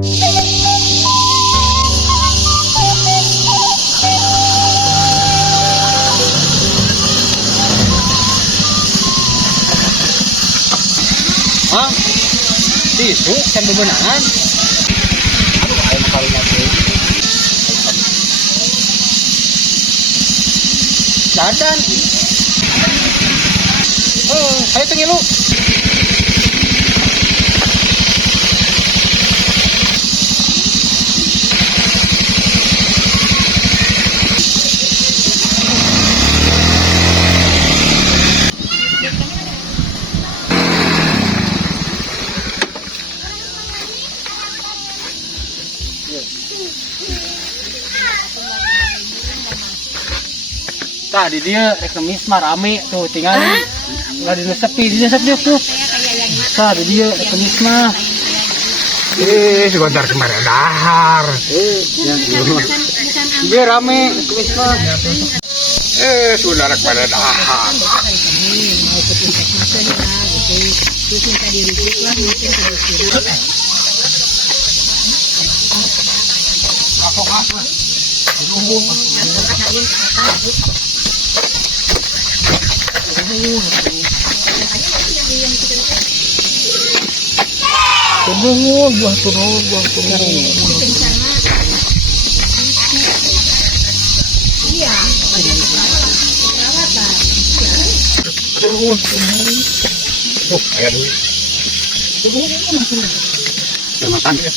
Hah? Tisu kan bebenangan. Aduh, ayo kalinya tuh. Dadan. Oh, ayo tinggi lu. Tadi dia rekemis mah rame tuh tinggal nggak disepi tuh. Tadi dia rekemis mah. Sebentar kemarin dahar. Dia rame rekemis mah. Saudara kemarin dahar. Buah turun. Iya. Ayah dulu. Matang ya.